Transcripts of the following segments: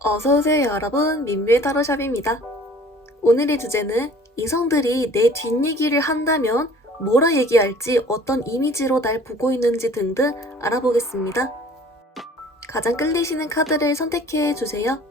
어서오세요 여러분, 민묘의 타로샵입니다. 오늘의 주제는 이성들이 내 뒷얘기를 한다면 뭐라 얘기할지, 어떤 이미지로 날 보고 있는지 등등 알아보겠습니다. 가장 끌리시는 카드를 선택해 주세요.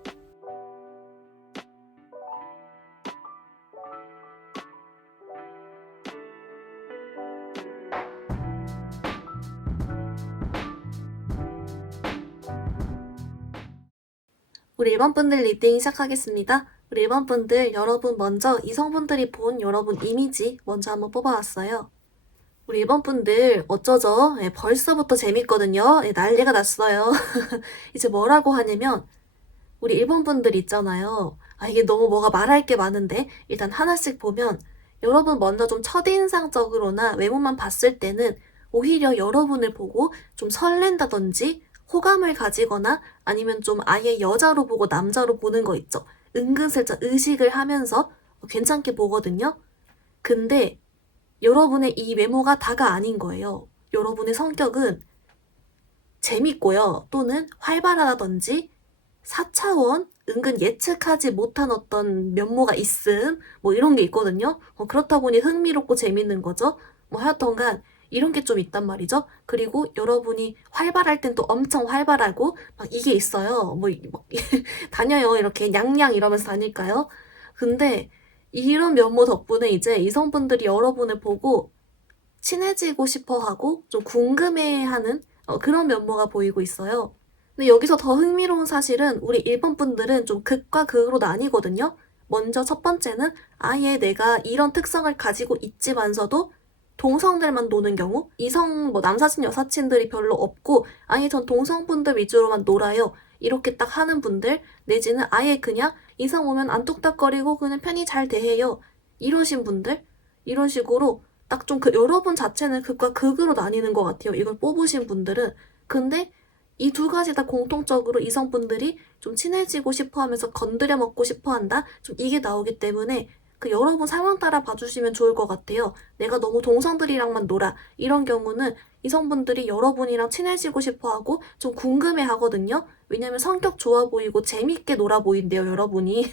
우리 1번 분들 리딩 시작하겠습니다. 우리 1번 분들, 여러분 먼저 이성분들이 본 여러분 이미지 먼저 한번 뽑아왔어요. 우리 1번 분들 어쩌죠? 벌써부터 재밌거든요. 난리가 났어요. 이제 뭐라고 하냐면, 우리 1번 분들 있잖아요. 이게 너무 뭐가 말할 게 많은데 일단 하나씩 보면, 여러분 먼저 좀 첫인상적으로나 외모만 봤을 때는 오히려 여러분을 보고 좀 설렌다든지 호감을 가지거나 아니면 좀 아예 여자로 보고 남자로 보는 거 있죠. 은근슬쩍 의식을 하면서 괜찮게 보거든요. 근데 여러분의 이 외모가 다가 아닌 거예요. 여러분의 성격은 재밌고요. 또는 활발하다든지 4차원, 은근 예측하지 못한 어떤 면모가 있음, 뭐 이런 게 있거든요. 그렇다 보니 흥미롭고 재밌는 거죠. 뭐 하여튼간 이런 게 좀 있단 말이죠. 그리고 여러분이 활발할 땐 또 엄청 활발하고 막 이게 있어요. 뭐 다녀요. 이렇게 냥냥 이러면서 다닐까요? 근데 이런 면모 덕분에 이제 이성분들이 여러분을 보고 친해지고 싶어 하고 좀 궁금해하는 그런 면모가 보이고 있어요. 근데 여기서 더 흥미로운 사실은 우리 1번 분들은 좀 극과 극으로 나뉘거든요. 먼저 첫 번째는 아예 내가 이런 특성을 가지고 있지만서도 동성들만 노는 경우, 이성 뭐 남사친 여사친들이 별로 없고 아예 전 동성분들 위주로만 놀아요. 이렇게 딱 하는 분들, 내지는 아예 그냥 이성 오면 안 뚝딱거리고 그냥 편히 잘 대해요. 이러신 분들, 이런 식으로 딱 좀 여러분 자체는 극과 극으로 나뉘는 것 같아요. 이걸 뽑으신 분들은. 근데 이 두 가지 다 공통적으로 이성분들이 좀 친해지고 싶어 하면서 건드려 먹고 싶어 한다? 좀 이게 나오기 때문에 여러분 상황 따라 봐주시면 좋을 것 같아요. 내가 너무 동성들이랑만 놀아. 이런 경우는 이성분들이 여러분이랑 친해지고 싶어 하고 좀 궁금해 하거든요. 왜냐면 성격 좋아 보이고 재밌게 놀아 보인대요, 여러분이.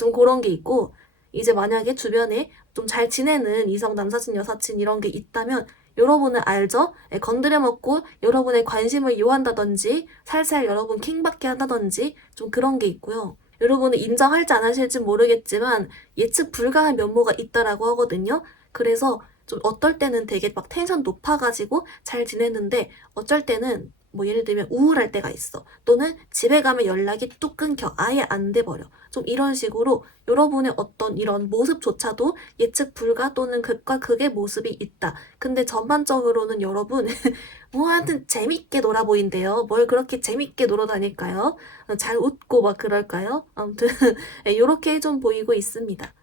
좀 그런 게 있고, 이제 만약에 주변에 좀 잘 지내는 이성 남사친 여사친 이런 게 있다면 여러분은 알죠? 건드려 먹고 여러분의 관심을 요한다든지 살살 여러분 킹받게 한다든지 좀 그런 게 있고요. 여러분은 인정할지 안 하실지 모르겠지만 예측 불가한 면모가 있다라고 하거든요. 그래서 좀 어떨 때는 되게 막 텐션 높아가지고 잘 지내는데 어쩔 때는 뭐 예를 들면 우울할 때가 있어. 또는 집에 가면 연락이 뚝 끊겨. 아예 안 돼버려. 좀 이런 식으로 여러분의 어떤 이런 모습조차도 예측 불가 또는 극과 극의 모습이 있다. 근데 전반적으로는 여러분 뭐 하여튼 재밌게 놀아 보인대요. 뭘 그렇게 재밌게 놀아 다닐까요? 잘 웃고 막 그럴까요? 아무튼 이렇게 좀 보이고 있습니다.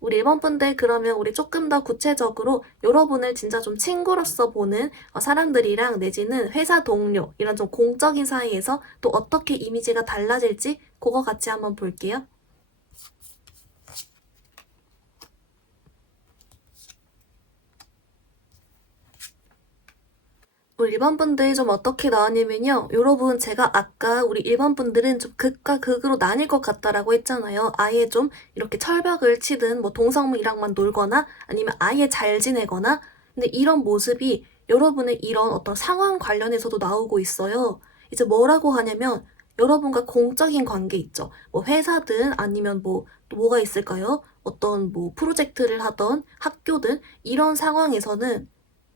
우리 1번 분들, 그러면 우리 조금 더 구체적으로 여러분을 진짜 좀 친구로서 보는 사람들이랑 내지는 회사 동료 이런 좀 공적인 사이에서 또 어떻게 이미지가 달라질지 그거 같이 한번 볼게요. 우리 1번 분들이 좀 어떻게 나왔냐면요. 여러분, 제가 아까 우리 1번 분들은 좀 극과 극으로 나뉠 것 같다라고 했잖아요. 아예 좀 이렇게 철벽을 치든 뭐 동성이랑만 놀거나 아니면 아예 잘 지내거나. 근데 이런 모습이 여러분의 이런 어떤 상황 관련해서도 나오고 있어요. 이제 뭐라고 하냐면 여러분과 공적인 관계 있죠. 뭐 회사든 아니면 또 뭐가 있을까요? 어떤 뭐 프로젝트를 하던 학교든 이런 상황에서는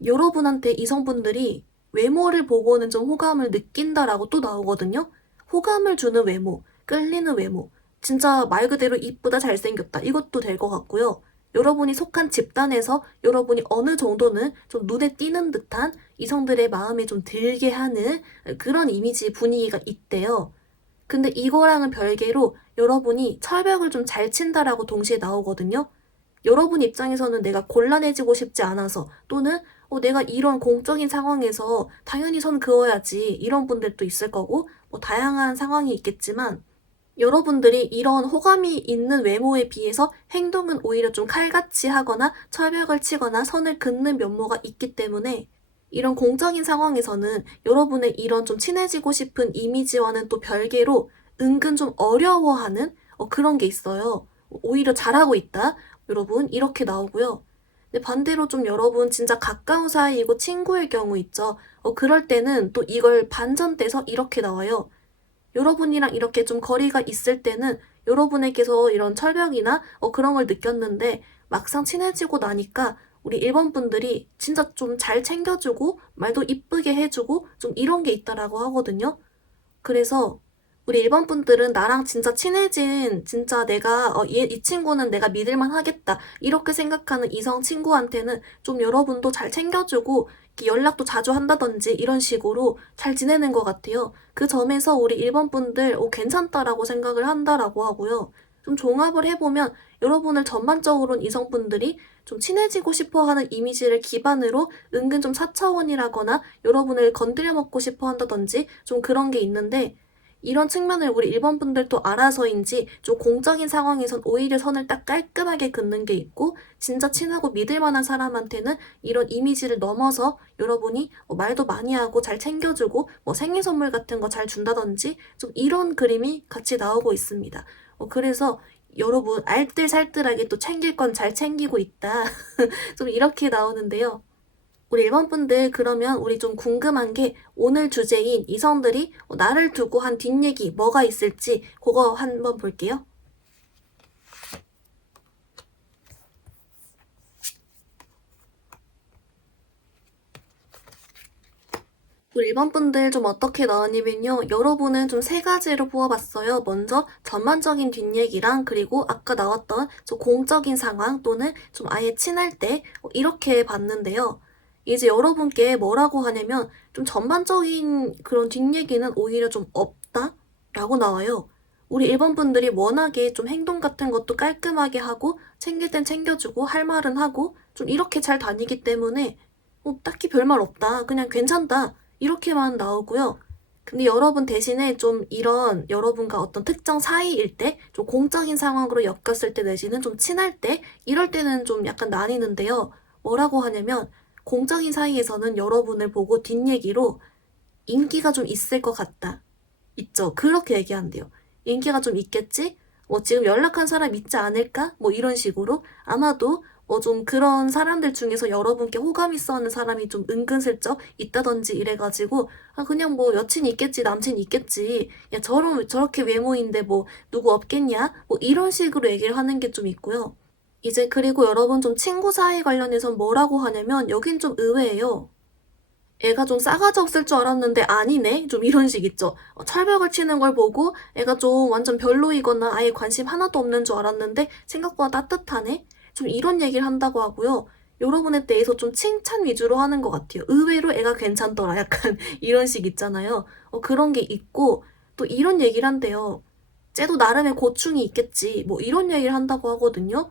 여러분한테 이성분들이 외모를 보고는 좀 호감을 느낀다라고 또 나오거든요. 호감을 주는 외모, 끌리는 외모, 진짜 말 그대로 이쁘다, 잘생겼다 이것도 될 것 같고요. 여러분이 속한 집단에서 여러분이 어느 정도는 좀 눈에 띄는 듯한 이성들의 마음에 좀 들게 하는 그런 이미지 분위기가 있대요. 근데 이거랑은 별개로 여러분이 철벽을 좀 잘 친다라고 동시에 나오거든요. 여러분 입장에서는 내가 곤란해지고 싶지 않아서 또는 내가 이런 공적인 상황에서 당연히 선 그어야지 이런 분들도 있을 거고 뭐 다양한 상황이 있겠지만 여러분들이 이런 호감이 있는 외모에 비해서 행동은 오히려 좀 칼같이 하거나 철벽을 치거나 선을 긋는 면모가 있기 때문에 이런 공적인 상황에서는 여러분의 이런 좀 친해지고 싶은 이미지와는 또 별개로 은근 좀 어려워하는 그런 게 있어요. 오히려 잘하고 있다. 여러분, 이렇게 나오고요. 근데 반대로 좀 여러분 진짜 가까운 사이이고 친구일 경우 있죠. 그럴 때는 또 이걸 반전돼서 이렇게 나와요. 여러분이랑 이렇게 좀 거리가 있을 때는 여러분에게서 이런 철벽이나 그런 걸 느꼈는데 막상 친해지고 나니까 우리 일본 분들이 진짜 좀 잘 챙겨주고 말도 이쁘게 해주고 좀 이런 게 있다라고 하거든요. 그래서 우리 일본 분들은 나랑 진짜 친해진 진짜 내가 이 친구는 내가 믿을만 하겠다 이렇게 생각하는 이성 친구한테는 좀 여러분도 잘 챙겨주고 이렇게 연락도 자주 한다든지 이런 식으로 잘 지내는 것 같아요. 그 점에서 우리 일본 분들 괜찮다라고 생각을 한다라고 하고요. 좀 종합을 해보면 여러분을 전반적으로는 이성분들이 좀 친해지고 싶어 하는 이미지를 기반으로 은근 좀 4차원이라거나 여러분을 건드려 먹고 싶어 한다든지 좀 그런 게 있는데 이런 측면을 우리 일본 분들도 알아서인지 좀 공적인 상황에선 오히려 선을 딱 깔끔하게 긋는 게 있고 진짜 친하고 믿을 만한 사람한테는 이런 이미지를 넘어서 여러분이 말도 많이 하고 잘 챙겨주고 생일 선물 같은 거 잘 준다든지 좀 이런 그림이 같이 나오고 있습니다. 그래서 여러분 알뜰살뜰하게 또 챙길 건 잘 챙기고 있다. 좀 이렇게 나오는데요. 우리 일본 분들 그러면 우리 좀 궁금한 게 오늘 주제인 이성들이 나를 두고 한 뒷얘기 뭐가 있을지 그거 한번 볼게요. 우리 일본 분들 좀 어떻게 나왔냐면요. 여러분은 좀 세 가지로 뽑아봤어요. 먼저 전반적인 뒷얘기랑 그리고 아까 나왔던 좀 공적인 상황 또는 좀 아예 친할 때 이렇게 봤는데요. 이제 여러분께 뭐라고 하냐면 좀 전반적인 그런 뒷얘기는 오히려 좀 없다라고 나와요. 우리 일본 분들이 워낙에 좀 행동 같은 것도 깔끔하게 하고 챙길 땐 챙겨주고 할 말은 하고 좀 이렇게 잘 다니기 때문에 딱히 별말 없다. 그냥 괜찮다. 이렇게만 나오고요. 근데 여러분 대신에 좀 이런 여러분과 어떤 특정 사이일 때, 좀 공적인 상황으로 엮였을 때 내지는 좀 친할 때, 이럴 때는 좀 약간 나뉘는데요. 뭐라고 하냐면, 공적인 사이에서는 여러분을 보고 뒷얘기로 인기가 좀 있을 것 같다. 있죠. 그렇게 얘기한대요. 인기가 좀 있겠지? 지금 연락한 사람 있지 않을까? 이런 식으로. 아마도 좀 그런 사람들 중에서 여러분께 호감 있어 하는 사람이 좀 은근슬쩍 있다든지 이래가지고, 그냥 여친 있겠지, 남친 있겠지. 야, 저렇게 외모인데 누구 없겠냐? 이런 식으로 얘기를 하는 게 좀 있고요. 이제 그리고 여러분 좀 친구 사이 관련해서 뭐라고 하냐면, 여긴 좀 의외예요. 애가 좀 싸가지 없을 줄 알았는데 아니네? 좀 이런 식 있죠. 철벽을 치는 걸 보고 애가 좀 완전 별로이거나 아예 관심 하나도 없는 줄 알았는데 생각보다 따뜻하네? 좀 이런 얘기를 한다고 하고요. 여러분에 대해서 좀 칭찬 위주로 하는 것 같아요. 의외로 애가 괜찮더라. 약간 이런 식 있잖아요. 그런 게 있고 또 이런 얘기를 한대요. 쟤도 나름의 고충이 있겠지. 이런 얘기를 한다고 하거든요.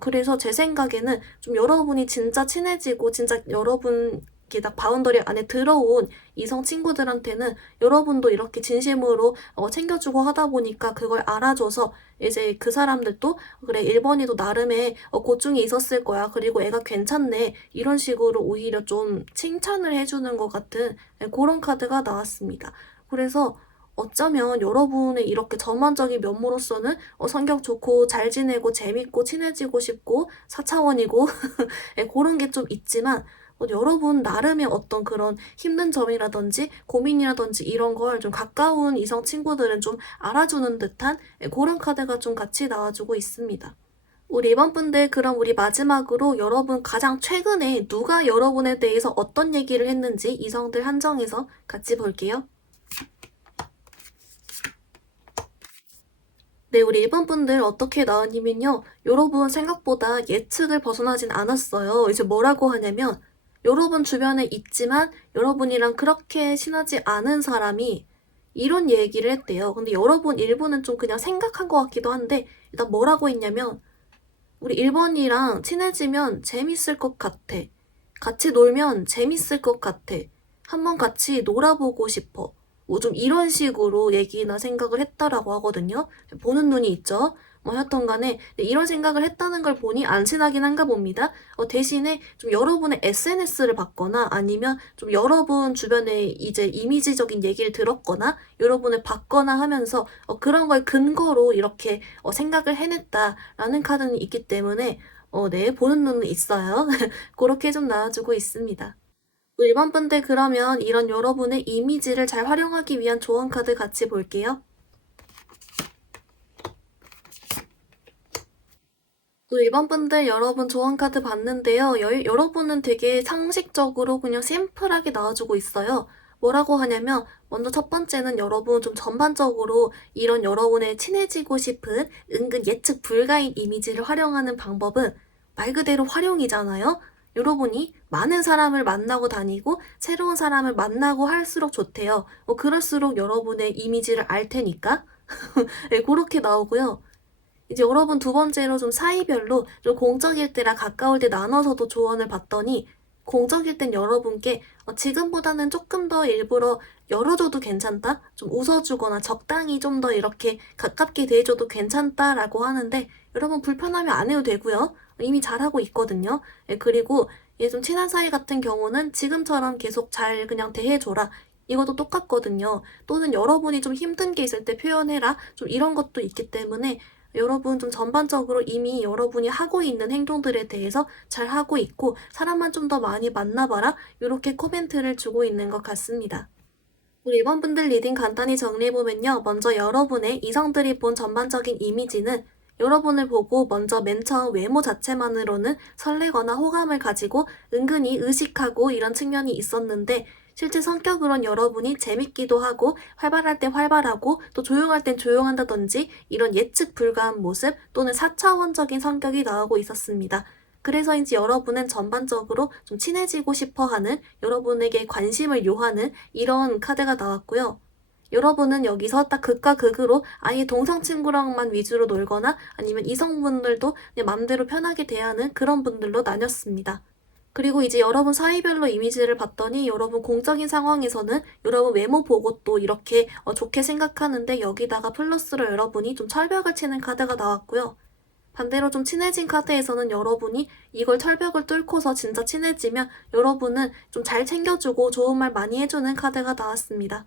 그래서 제 생각에는 좀 여러분이 진짜 친해지고 진짜 여러분 이렇게 딱 바운더리 안에 들어온 이성 친구들한테는 여러분도 이렇게 진심으로 챙겨주고 하다 보니까 그걸 알아줘서 이제 그 사람들도 그래 일본이도 나름의 고충이 있었을 거야. 그리고 애가 괜찮네. 이런 식으로 오히려 좀 칭찬을 해주는 것 같은 그런 카드가 나왔습니다. 그래서 어쩌면 여러분의 이렇게 전반적인 면모로서는 성격 좋고 잘 지내고 재밌고 친해지고 싶고 4차원이고 그런 게 좀 있지만 여러분 나름의 어떤 그런 힘든 점이라든지 고민이라든지 이런 걸 좀 가까운 이성 친구들은 좀 알아주는 듯한 그런 카드가 좀 같이 나와주고 있습니다. 우리 이번 분들 그럼 우리 마지막으로 여러분 가장 최근에 누가 여러분에 대해서 어떤 얘기를 했는지 이성들 한정해서 같이 볼게요. 네, 우리 일본 분들 어떻게 나왔냐면요. 여러분 생각보다 예측을 벗어나진 않았어요. 이제 뭐라고 하냐면 여러분 주변에 있지만 여러분이랑 그렇게 친하지 않은 사람이 이런 얘기를 했대요. 근데 여러분 일본은 좀 그냥 생각한 것 같기도 한데 일단 뭐라고 했냐면 우리 일본이랑 친해지면 재밌을 것 같아. 같이 놀면 재밌을 것 같아. 한번 같이 놀아보고 싶어. 뭐 좀 이런 식으로 얘기나 생각을 했다라고 하거든요. 보는 눈이 있죠. 뭐 하여튼 간에 이런 생각을 했다는 걸 보니 안 친하긴 한가 봅니다. 대신에 좀 여러분의 SNS를 봤거나 아니면 좀 여러분 주변에 이제 이미지적인 얘기를 들었거나 여러분을 봤거나 하면서 그런 걸 근거로 이렇게 생각을 해냈다라는 카드는 있기 때문에 네, 보는 눈은 있어요. 그렇게 좀 나와주고 있습니다. 일반 분들 그러면 이런 여러분의 이미지를 잘 활용하기 위한 조언 카드 같이 볼게요. 또 일반 분들 여러분 조언 카드 봤는데요. 여러분은 되게 상식적으로 그냥 심플하게 나와주고 있어요. 뭐라고 하냐면 먼저 첫 번째는 여러분 좀 전반적으로 이런 여러분의 친해지고 싶은 은근 예측 불가인 이미지를 활용하는 방법은 말 그대로 활용이잖아요. 여러분이 많은 사람을 만나고 다니고 새로운 사람을 만나고 할수록 좋대요. 그럴수록 여러분의 이미지를 알 테니까. 네, 그렇게 나오고요. 이제 여러분 두 번째로 좀 사이별로 좀 공적일 때랑 가까울 때 나눠서도 조언을 받더니 공적일 땐 여러분께 지금보다는 조금 더 일부러 열어줘도 괜찮다? 좀 웃어주거나 적당히 좀 더 이렇게 가깝게 대해줘도 괜찮다라고 하는데 여러분 불편하면 안 해도 되고요. 이미 잘하고 있거든요. 예, 그리고 좀 친한 사이 같은 경우는 지금처럼 계속 잘 그냥 대해줘라. 이것도 똑같거든요. 또는 여러분이 좀 힘든 게 있을 때 표현해라. 좀 이런 것도 있기 때문에 여러분 좀 전반적으로 이미 여러분이 하고 있는 행동들에 대해서 잘 하고 있고 사람만 좀 더 많이 만나봐라 이렇게 코멘트를 주고 있는 것 같습니다. 우리 이번 분들 리딩 간단히 정리해보면요. 먼저 여러분의 이성들이 본 전반적인 이미지는 여러분을 보고 먼저 맨 처음 외모 자체만으로는 설레거나 호감을 가지고 은근히 의식하고 이런 측면이 있었는데 실제 성격으론 여러분이 재밌기도 하고 활발할 땐 활발하고 또 조용할 땐 조용한다든지 이런 예측 불가한 모습 또는 4차원적인 성격이 나오고 있었습니다. 그래서인지 여러분은 전반적으로 좀 친해지고 싶어 하는 여러분에게 관심을 요하는 이런 카드가 나왔고요. 여러분은 여기서 딱 극과 극으로 아예 동성 친구랑만 위주로 놀거나 아니면 이성분들도 그냥 맘대로 편하게 대하는 그런 분들로 나뉘었습니다. 그리고 이제 여러분 사이별로 이미지를 봤더니 여러분 공적인 상황에서는 여러분 외모 보고 또 이렇게 좋게 생각하는데 여기다가 플러스로 여러분이 좀 철벽을 치는 카드가 나왔고요. 반대로 좀 친해진 카드에서는 여러분이 이걸 철벽을 뚫고서 진짜 친해지면 여러분은 좀 잘 챙겨주고 좋은 말 많이 해주는 카드가 나왔습니다.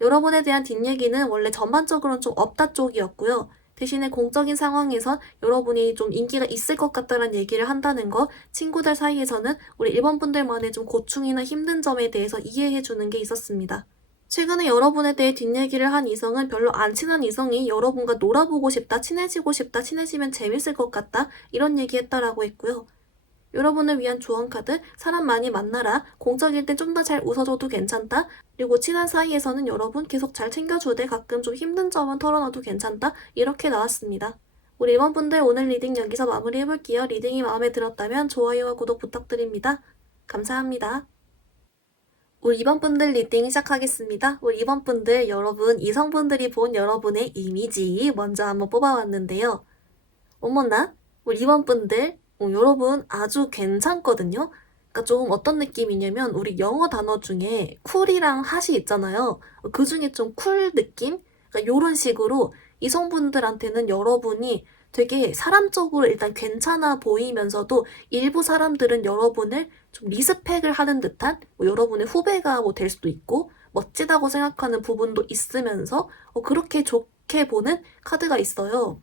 여러분에 대한 뒷얘기는 원래 전반적으로는 좀 없다 쪽이었고요. 대신에 공적인 상황에선 여러분이 좀 인기가 있을 것 같다는 얘기를 한다는 거, 친구들 사이에서는 우리 일본 분들만의 좀 고충이나 힘든 점에 대해서 이해해주는 게 있었습니다. 최근에 여러분에 대해 뒷얘기를 한 이성은 별로 안 친한 이성이 여러분과 놀아보고 싶다, 친해지고 싶다, 친해지면 재밌을 것 같다, 이런 얘기 했다라고 했고요. 여러분을 위한 조언 카드, 사람 많이 만나라, 공적일 땐 좀 더 잘 웃어줘도 괜찮다, 그리고 친한 사이에서는 여러분 계속 잘 챙겨주되 가끔 좀 힘든 점은 털어놔도 괜찮다, 이렇게 나왔습니다. 우리 이번 분들 오늘 리딩 여기서 마무리해볼게요. 리딩이 마음에 들었다면 좋아요와 구독 부탁드립니다. 감사합니다. 우리 이번 분들 리딩 시작하겠습니다. 우리 이번 분들 여러분 이성분들이 본 여러분의 이미지 먼저 한번 뽑아왔는데요. 어머나 우리 이번 분들 여러분 아주 괜찮거든요. 그러니까 좀 어떤 느낌이냐면 우리 영어 단어 중에 쿨이랑 핫이 있잖아요. 그 중에 좀 쿨 느낌? 그러니까 이런 식으로 이성분들한테는 여러분이 되게 사람적으로 일단 괜찮아 보이면서도 일부 사람들은 여러분을 좀 리스펙을 하는 듯한 여러분의 후배가 될 수도 있고 멋지다고 생각하는 부분도 있으면서 그렇게 좋게 보는 카드가 있어요.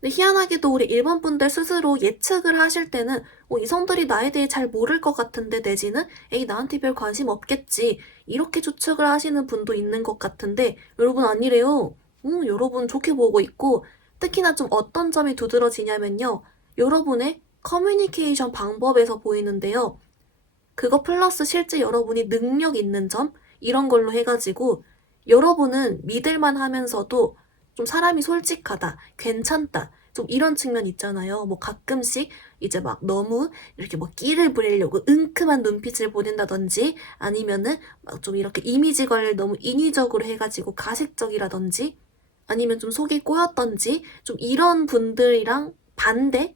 근데 희한하게도 우리 일본 분들 스스로 예측을 하실 때는 이성들이 나에 대해 잘 모를 것 같은데 내지는 에이 나한테 별 관심 없겠지 이렇게 추측을 하시는 분도 있는 것 같은데 여러분 아니래요. 여러분 좋게 보고 있고 특히나 좀 어떤 점이 두드러지냐면요. 여러분의 커뮤니케이션 방법에서 보이는데요. 그거 플러스 실제 여러분이 능력 있는 점 이런 걸로 해가지고 여러분은 믿을만 하면서도 좀 사람이 솔직하다, 괜찮다, 좀 이런 측면 있잖아요. 뭐 가끔씩 이제 막 너무 이렇게 뭐 끼를 부리려고 은큼한 눈빛을 보낸다든지 아니면은 막 좀 이렇게 이미지 관리를 너무 인위적으로 해가지고 가식적이라든지 아니면 좀 속이 꼬였던지 좀 이런 분들이랑 반대?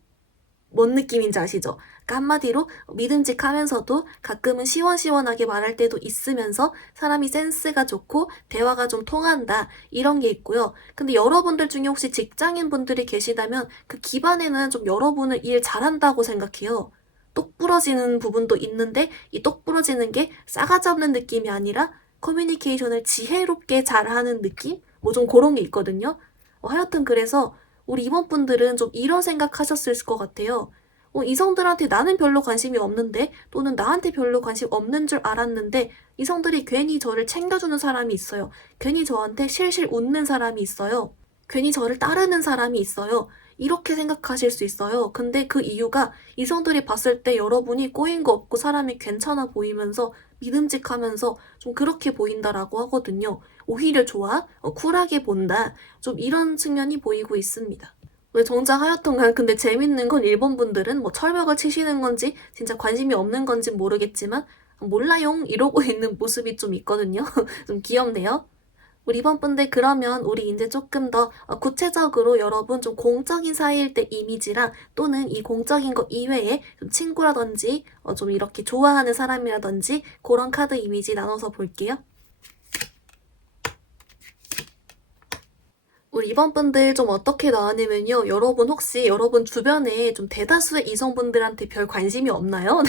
뭔 느낌인지 아시죠? 그러니까 한마디로 믿음직하면서도 가끔은 시원시원하게 말할 때도 있으면서 사람이 센스가 좋고 대화가 좀 통한다. 이런 게 있고요. 근데 여러분들 중에 혹시 직장인 분들이 계시다면 그 기반에는 좀 여러분을 일 잘한다고 생각해요. 똑 부러지는 부분도 있는데 이 똑 부러지는 게 싸가지 없는 느낌이 아니라 커뮤니케이션을 지혜롭게 잘하는 느낌? 뭐 좀 그런 게 있거든요. 하여튼 그래서 우리 이번분들은 좀 이런 생각하셨을 것 같아요. 이성들한테 나는 별로 관심이 없는데 또는 나한테 별로 관심 없는 줄 알았는데 이성들이 괜히 저를 챙겨주는 사람이 있어요. 괜히 저한테 실실 웃는 사람이 있어요. 괜히 저를 따르는 사람이 있어요. 이렇게 생각하실 수 있어요. 근데 그 이유가 이성들이 봤을 때 여러분이 꼬인 거 없고 사람이 괜찮아 보이면서 믿음직하면서 좀 그렇게 보인다라고 하거든요. 오히려 좋아? 쿨하게 본다. 좀 이런 측면이 보이고 있습니다. 왜 정작 하여튼간 근데 재밌는 건 일본 분들은 뭐 철벽을 치시는 건지 진짜 관심이 없는 건지 모르겠지만 몰라용 이러고 있는 모습이 좀 있거든요. 좀 귀엽네요. 우리 이번 분들 그러면 우리 이제 조금 더 구체적으로 여러분 좀 공적인 사이일 때 이미지랑 또는 이 공적인 거 이외에 좀 친구라든지 좀 이렇게 좋아하는 사람이라든지 그런 카드 이미지 나눠서 볼게요. 우리 이번 분들 좀 어떻게 나왔냐면요. 여러분 혹시 여러분 주변에 좀 대다수의 이성분들한테 별 관심이 없나요?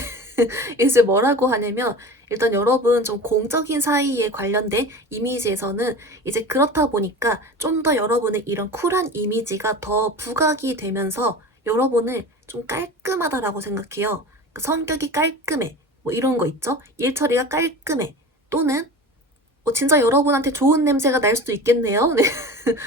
이제 뭐라고 하냐면 일단 여러분 좀 공적인 사이에 관련된 이미지에서는 이제 그렇다 보니까 좀 더 여러분의 이런 쿨한 이미지가 더 부각이 되면서 여러분을 좀 깔끔하다라고 생각해요. 성격이 깔끔해. 뭐 이런 거 있죠? 일 처리가 깔끔해. 또는 진짜 여러분한테 좋은 냄새가 날 수도 있겠네요. 네.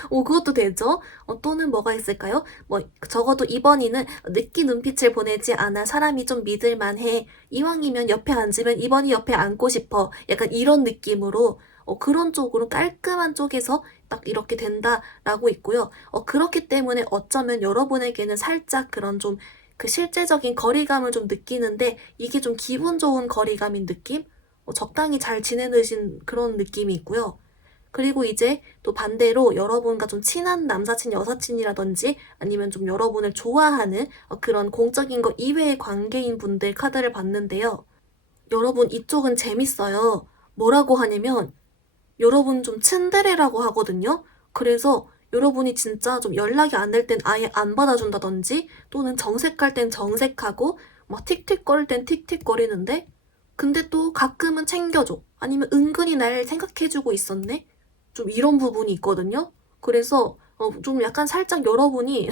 그것도 되죠. 또는 뭐가 있을까요? 뭐, 적어도 이번이는 느끼 눈빛을 보내지 않아 사람이 좀 믿을만해. 이왕이면 옆에 앉으면 이번이 옆에 앉고 싶어. 약간 이런 느낌으로, 그런 쪽으로 깔끔한 쪽에서 딱 이렇게 된다라고 있고요. 그렇기 때문에 어쩌면 여러분에게는 살짝 그런 좀 그 실제적인 거리감을 좀 느끼는데 이게 좀 기분 좋은 거리감인 느낌? 적당히 잘 지내신 그런 느낌이 있고요. 그리고 이제 또 반대로 여러분과 좀 친한 남사친, 여사친이라든지 아니면 좀 여러분을 좋아하는 그런 공적인 거 이외의 관계인 분들 카드를 봤는데요. 여러분 이쪽은 재밌어요. 뭐라고 하냐면 여러분 좀 츤데레라고 하거든요. 그래서 여러분이 진짜 좀 연락이 안 될 땐 아예 안 받아준다든지 또는 정색할 땐 정색하고 막 틱틱거릴 땐 틱틱거리는데 근데 또 가끔은 챙겨줘. 아니면 은근히 날 생각해주고 있었네? 좀 이런 부분이 있거든요. 그래서 좀 약간 살짝 여러분이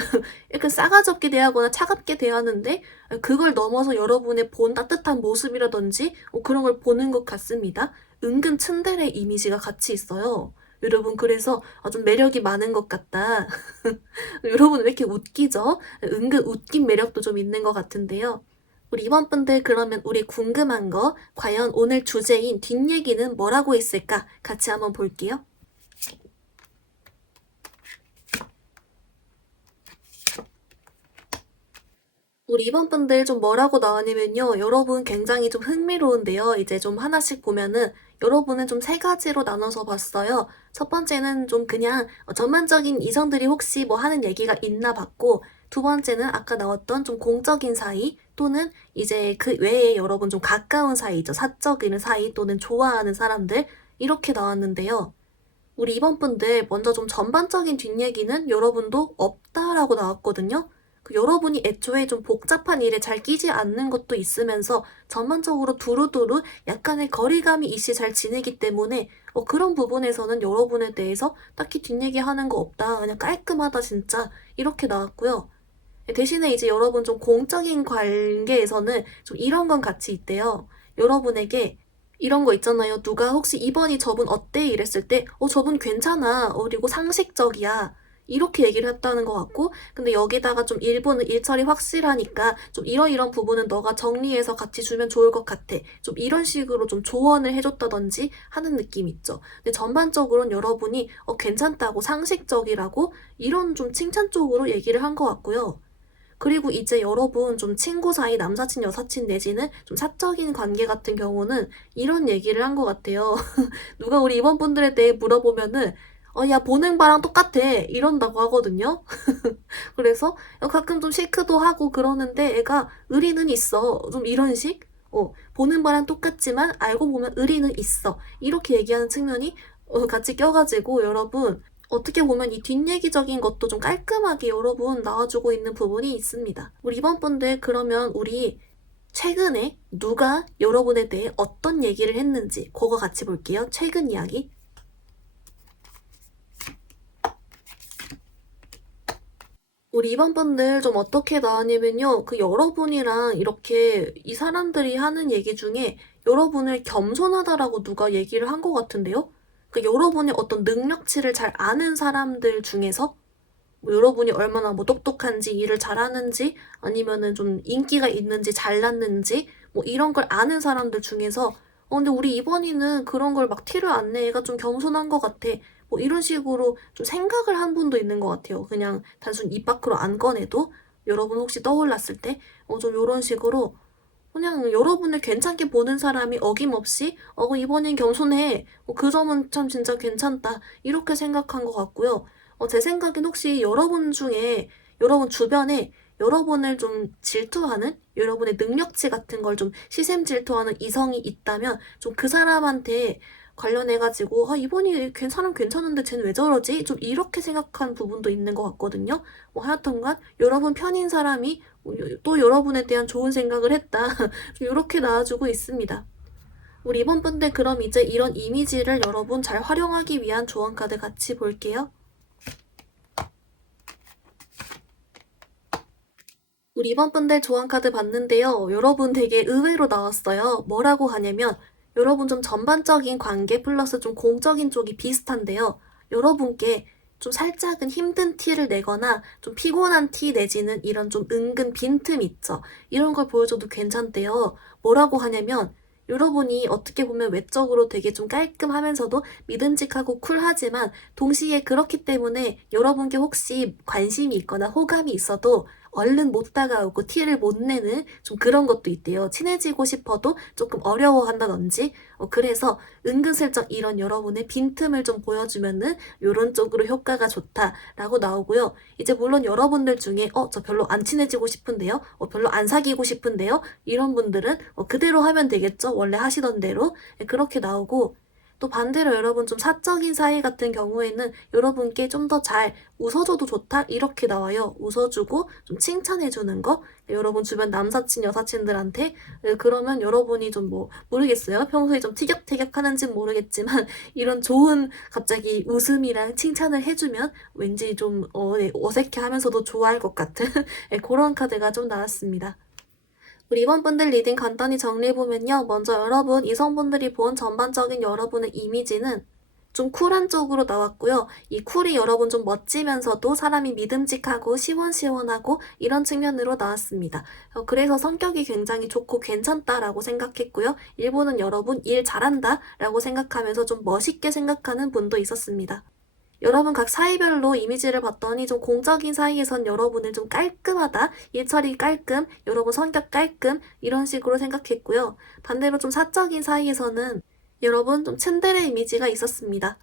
약간 싸가지 없게 대하거나 차갑게 대하는데 그걸 넘어서 여러분의 본 따뜻한 모습이라든지 그런 걸 보는 것 같습니다. 은근 츤데레 이미지가 같이 있어요. 여러분 그래서 좀 매력이 많은 것 같다. 여러분 왜 이렇게 웃기죠? 은근 웃긴 매력도 좀 있는 것 같은데요. 우리 이번 분들 그러면 우리 궁금한 거 과연 오늘 주제인 뒷얘기는 뭐라고 했을까? 같이 한번 볼게요. 우리 이번 분들 좀 뭐라고 나왔냐면요. 여러분 굉장히 좀 흥미로운데요. 이제 좀 하나씩 보면은 여러분은 좀 세 가지로 나눠서 봤어요. 첫 번째는 좀 그냥 전반적인 이성들이 혹시 뭐 하는 얘기가 있나 봤고, 두 번째는 아까 나왔던 좀 공적인 사이 또는 이제 그 외에 여러분 좀 가까운 사이죠. 사적인 사이 또는 좋아하는 사람들 이렇게 나왔는데요. 우리 이번 분들 먼저 좀 전반적인 뒷얘기는 여러분도 없다라고 나왔거든요. 여러분이 애초에 좀 복잡한 일에 잘 끼지 않는 것도 있으면서 전반적으로 두루두루 약간의 거리감이 있이 잘 지내기 때문에 그런 부분에서는 여러분에 대해서 딱히 뒷얘기하는 거 없다. 그냥 깔끔하다 진짜 이렇게 나왔고요. 대신에 이제 여러분 좀 공적인 관계에서는 좀 이런 건 같이 있대요. 여러분에게 이런 거 있잖아요. 누가 혹시 이번이 저분 어때? 이랬을 때, 저분 괜찮아. 그리고 상식적이야. 이렇게 얘기를 했다는 것 같고, 근데 여기다가 좀 일본은 일처리 확실하니까 좀 이런 부분은 너가 정리해서 같이 주면 좋을 것 같아. 좀 이런 식으로 좀 조언을 해줬다든지 하는 느낌 있죠. 근데 전반적으로는 여러분이 괜찮다고 상식적이라고 이런 좀 칭찬 쪽으로 얘기를 한 것 같고요. 그리고 이제 여러분 좀 친구 사이 남사친 여사친 내지는 좀 사적인 관계 같은 경우는 이런 얘기를 한 것 같아요. 누가 우리 이번 분들에 대해 물어보면은 야, 보는 바랑 똑같아. 이런다고 하거든요. 그래서 가끔 좀 시크도 하고 그러는데 애가 의리는 있어. 좀 이런 식? 보는 바랑 똑같지만 알고 보면 의리는 있어. 이렇게 얘기하는 측면이 같이 껴가지고 여러분 어떻게 보면 이 뒷얘기적인 것도 좀 깔끔하게 여러분 나와주고 있는 부분이 있습니다. 우리 이번 분들 그러면 우리 최근에 누가 여러분에 대해 어떤 얘기를 했는지 그거 같이 볼게요. 최근 이야기. 우리 이번 분들 좀 어떻게 나왔냐면요. 그 여러분이랑 이렇게 이 사람들이 하는 얘기 중에 여러분을 겸손하다라고 누가 얘기를 한 것 같은데요. 그 여러분이 어떤 능력치를 잘 아는 사람들 중에서 뭐 여러분이 얼마나 뭐 똑똑한지 일을 잘하는지 아니면은 좀 인기가 있는지 잘났는지 뭐 이런 걸 아는 사람들 중에서 근데 우리 이번이는 그런 걸 막 티를 안 내. 애가 좀 겸손한 것 같아. 뭐 이런 식으로 좀 생각을 한 분도 있는 것 같아요. 그냥 단순 입 밖으로 안 꺼내도 여러분 혹시 떠올랐을 때 좀 이런 식으로 그냥 여러분을 괜찮게 보는 사람이 어김없이 이번엔 겸손해. 그 점은 참 진짜 괜찮다. 이렇게 생각한 것 같고요. 제 생각엔 혹시 여러분 중에 여러분 주변에 여러분을 좀 질투하는 여러분의 능력치 같은 걸 좀 시샘 질투하는 이성이 있다면 좀 그 사람한테 관련해가지고 이번이 사람 괜찮은데 쟤는 왜 저러지? 좀 이렇게 생각한 부분도 있는 것 같거든요. 하여튼간 여러분 편인 사람이 또 여러분에 대한 좋은 생각을 했다. 이렇게 나와주고 있습니다. 우리 이번 분들 그럼 이제 이런 이미지를 여러분 잘 활용하기 위한 조언 카드 같이 볼게요. 우리 이번 분들 조언 카드 봤는데요. 여러분 되게 의외로 나왔어요. 뭐라고 하냐면 여러분 좀 전반적인 관계 플러스 좀 공적인 쪽이 비슷한데요. 여러분께 좀 살짝은 힘든 티를 내거나 좀 피곤한 티 내지는 이런 좀 은근 빈틈 있죠. 이런 걸 보여줘도 괜찮대요. 뭐라고 하냐면 여러분이 어떻게 보면 외적으로 되게 좀 깔끔하면서도 믿음직하고 쿨하지만 동시에 그렇기 때문에 여러분께 혹시 관심이 있거나 호감이 있어도 얼른 못 다가오고 티를 못 내는 좀 그런 것도 있대요. 친해지고 싶어도 조금 어려워한다든지. 그래서 은근슬쩍 이런 여러분의 빈틈을 좀 보여주면은 이런 쪽으로 효과가 좋다라고 나오고요. 이제 물론 여러분들 중에 저 별로 안 친해지고 싶은데요. 별로 안 사귀고 싶은데요. 이런 분들은 그대로 하면 되겠죠. 원래 하시던 대로. 그렇게 나오고 또 반대로 여러분 좀 사적인 사이 같은 경우에는 여러분께 좀 더 잘 웃어줘도 좋다? 이렇게 나와요. 웃어주고 좀 칭찬해주는 거. 여러분 주변 남사친, 여사친들한테. 그러면 여러분이 좀 모르겠어요. 평소에 좀 티격태격 하는지는 모르겠지만 이런 좋은 갑자기 웃음이랑 칭찬을 해주면 왠지 좀 어색해 하면서도 좋아할 것 같은 그런 카드가 좀 나왔습니다. 우리 이번 분들 리딩 간단히 정리해보면요. 먼저 여러분, 이성분들이 본 전반적인 여러분의 이미지는 좀 쿨한 쪽으로 나왔고요. 이 쿨이 여러분 좀 멋지면서도 사람이 믿음직하고 시원시원하고 이런 측면으로 나왔습니다. 그래서 성격이 굉장히 좋고 괜찮다라고 생각했고요. 일부는 여러분 일 잘한다라고 생각하면서 좀 멋있게 생각하는 분도 있었습니다. 여러분 각 사이별로 이미지를 봤더니 좀 공적인 사이에선 여러분을 좀 깔끔하다, 일처리 깔끔, 여러분 성격 깔끔 이런 식으로 생각했고요. 반대로 좀 사적인 사이에서는 여러분 좀 츤데레 이미지가 있었습니다.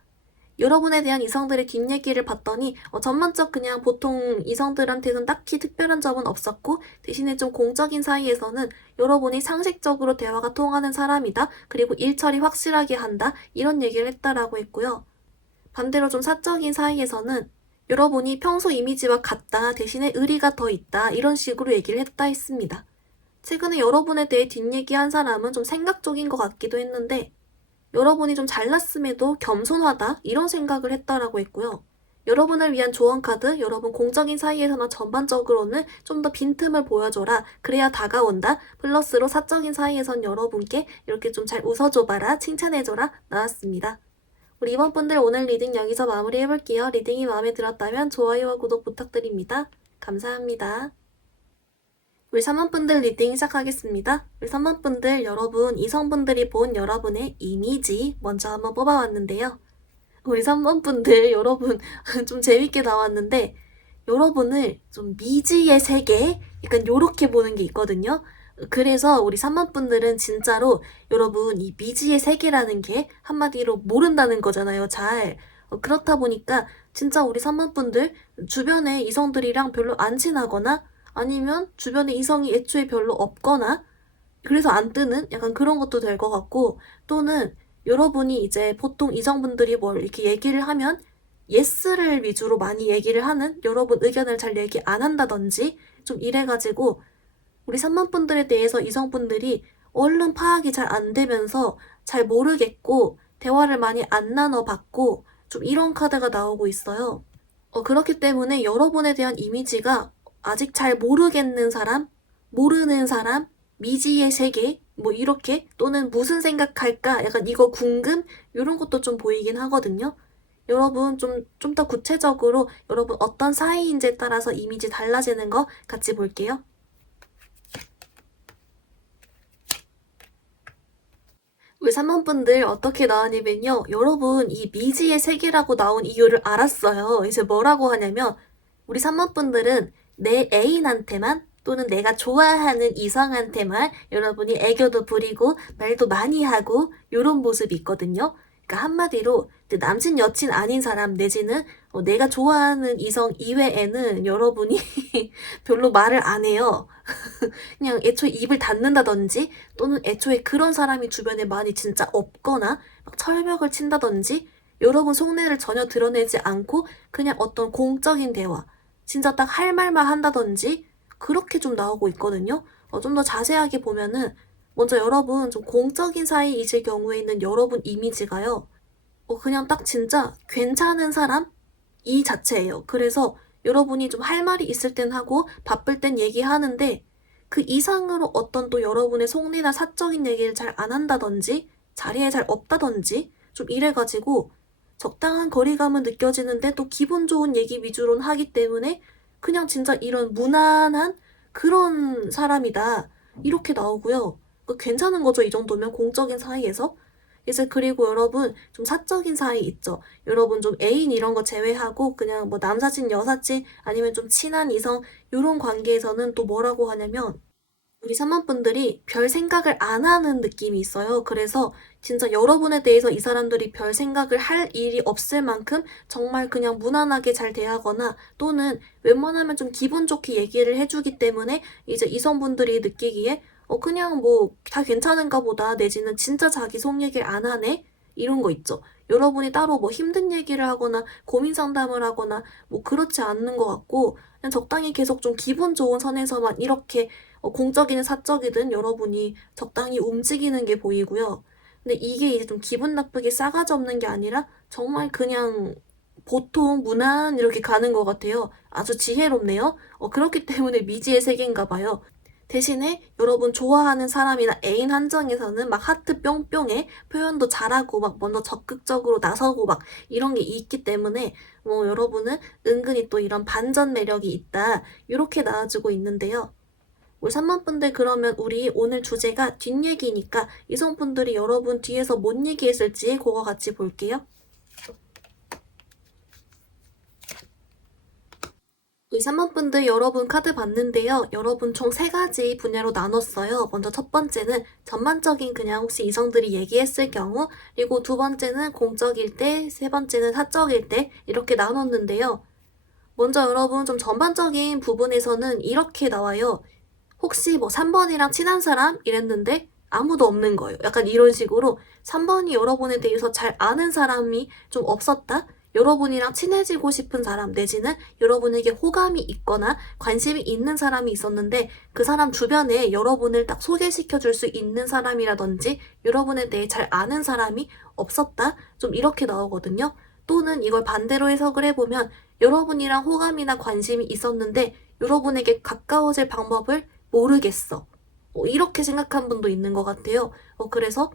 여러분에 대한 이성들의 뒷얘기를 봤더니 전반적 그냥 보통 이성들한테는 딱히 특별한 점은 없었고 대신에 좀 공적인 사이에서는 여러분이 상식적으로 대화가 통하는 사람이다. 그리고 일처리 확실하게 한다. 이런 얘기를 했다라고 했고요. 반대로 좀 사적인 사이에서는 여러분이 평소 이미지와 같다 대신에 의리가 더 있다 이런 식으로 얘기를 했다 했습니다. 최근에 여러분에 대해 뒷얘기한 사람은 좀 생각적인 것 같기도 했는데 여러분이 좀 잘났음에도 겸손하다 이런 생각을 했다라고 했고요. 여러분을 위한 조언 카드, 여러분 공적인 사이에서나 전반적으로는 좀 더 빈틈을 보여줘라. 그래야 다가온다. 플러스로 사적인 사이에선 여러분께 이렇게 좀 잘 웃어줘봐라. 칭찬해줘라. 나왔습니다. 우리 이번 분들 오늘 리딩 여기서 마무리해볼게요. 리딩이 마음에 들었다면 좋아요와 구독 부탁드립니다. 감사합니다. 우리 3번 분들 리딩 시작하겠습니다. 우리 3번 분들 여러분 이성분들이 본 여러분의 이미지 먼저 한번 뽑아왔는데요. 우리 3번 분들 여러분 좀 재밌게 나왔는데 여러분을 좀 미지의 세계 약간 요렇게 보는 게 있거든요. 그래서 우리 3번 분들은 진짜로 여러분 이 미지의 세계라는 게 한마디로 모른다는 거잖아요. 잘. 그렇다 보니까 진짜 우리 3번 분들 주변에 이성들이랑 별로 안 친하거나 아니면 주변에 이성이 애초에 별로 없거나 그래서 안 뜨는 약간 그런 것도 될 것 같고 또는 여러분이 이제 보통 이성분들이 뭘 이렇게 얘기를 하면 예스를 위주로 많이 얘기를 하는 여러분 의견을 잘 얘기 안 한다든지 좀 이래가지고 우리 3번 분들에 대해서 이성분들이 얼른 파악이 잘 안 되면서 잘 모르겠고 대화를 많이 안 나눠봤고 좀 이런 카드가 나오고 있어요. 그렇기 때문에 여러분에 대한 이미지가 아직 잘 모르겠는 사람, 모르는 사람, 미지의 세계, 뭐 이렇게 또는 무슨 생각할까? 약간 이거 궁금? 이런 것도 좀 보이긴 하거든요. 여러분 좀 더 구체적으로 여러분 어떤 사이인지에 따라서 이미지 달라지는 거 같이 볼게요. 우리 3번 분들 어떻게 나왔냐면요. 여러분 이 미지의 세계라고 나온 이유를 알았어요. 이제 뭐라고 하냐면 우리 3번 분들은 내 애인한테만 또는 내가 좋아하는 이성한테만 여러분이 애교도 부리고 말도 많이 하고 이런 모습이 있거든요. 그러니까 한마디로 남친 여친 아닌 사람 내지는 내가 좋아하는 이성 이외에는 여러분이 별로 말을 안 해요. 그냥 애초에 입을 닫는다든지 또는 애초에 그런 사람이 주변에 많이 진짜 없거나 막 철벽을 친다든지 여러분 속내를 전혀 드러내지 않고 그냥 어떤 공적인 대화 진짜 딱 할 말만 한다든지 그렇게 좀 나오고 있거든요. 좀 더 자세하게 보면은 먼저 여러분 좀 공적인 사이이실 경우에 있는 여러분 이미지가요. 그냥 딱 진짜 괜찮은 사람? 이 자체예요. 그래서 여러분이 좀 할 말이 있을 땐 하고 바쁠 땐 얘기하는데 그 이상으로 어떤 또 여러분의 속내나 사적인 얘기를 잘 안 한다든지 자리에 잘 없다든지 좀 이래가지고 적당한 거리감은 느껴지는데 또 기분 좋은 얘기 위주로는 하기 때문에 그냥 진짜 이런 무난한 그런 사람이다. 이렇게 나오고요. 괜찮은 거죠, 이 정도면 공적인 사이에서. 이제 그리고 여러분 좀 사적인 사이 있죠. 여러분 좀 애인 이런 거 제외하고 그냥 뭐 남사친, 여사친 아니면 좀 친한 이성 이런 관계에서는 또 뭐라고 하냐면 우리 3번 분들이 별 생각을 안 하는 느낌이 있어요. 그래서 진짜 여러분에 대해서 이 사람들이 별 생각을 할 일이 없을 만큼 정말 그냥 무난하게 잘 대하거나 또는 웬만하면 좀 기분 좋게 얘기를 해주기 때문에 이제 이성분들이 느끼기에 그냥 뭐 다 괜찮은가 보다 내지는 진짜 자기 속 얘기를 안 하네? 이런 거 있죠. 여러분이 따로 뭐 힘든 얘기를 하거나 고민 상담을 하거나 뭐 그렇지 않는 것 같고 그냥 적당히 계속 좀 기분 좋은 선에서만 이렇게 공적이든 사적이든 여러분이 적당히 움직이는 게 보이고요. 근데 이게 이제 좀 기분 나쁘게 싸가지 없는 게 아니라 정말 그냥 보통 무난 이렇게 가는 것 같아요. 아주 지혜롭네요. 그렇기 때문에 미지의 세계인가 봐요. 대신에 여러분 좋아하는 사람이나 애인 한정에서는 막 하트 뿅뿅에 표현도 잘하고 막 먼저 적극적으로 나서고 막 이런 게 있기 때문에 뭐 여러분은 은근히 또 이런 반전 매력이 있다. 이렇게 나와주고 있는데요. 우리 3번 분들 그러면 우리 오늘 주제가 뒷얘기니까 이성분들이 여러분 뒤에서 뭔 얘기했을지 그거 같이 볼게요. 우리 3번 분들 여러분 카드 봤는데요. 여러분 총 3가지 분야로 나눴어요. 먼저 첫 번째는 전반적인 그냥 혹시 이성들이 얘기했을 경우 그리고 두 번째는 공적일 때, 세 번째는 사적일 때 이렇게 나눴는데요. 먼저 여러분 좀 전반적인 부분에서는 이렇게 나와요. 혹시 뭐 3번이랑 친한 사람? 이랬는데 아무도 없는 거예요. 약간 이런 식으로 3번이 여러분에 대해서 잘 아는 사람이 좀 없었다? 여러분이랑 친해지고 싶은 사람 내지는 여러분에게 호감이 있거나 관심이 있는 사람이 있었는데 그 사람 주변에 여러분을 딱 소개시켜 줄 수 있는 사람이라든지 여러분에 대해 잘 아는 사람이 없었다? 좀 이렇게 나오거든요. 또는 이걸 반대로 해석을 해보면 여러분이랑 호감이나 관심이 있었는데 여러분에게 가까워질 방법을 모르겠어. 이렇게 생각한 분도 있는 것 같아요. 그래서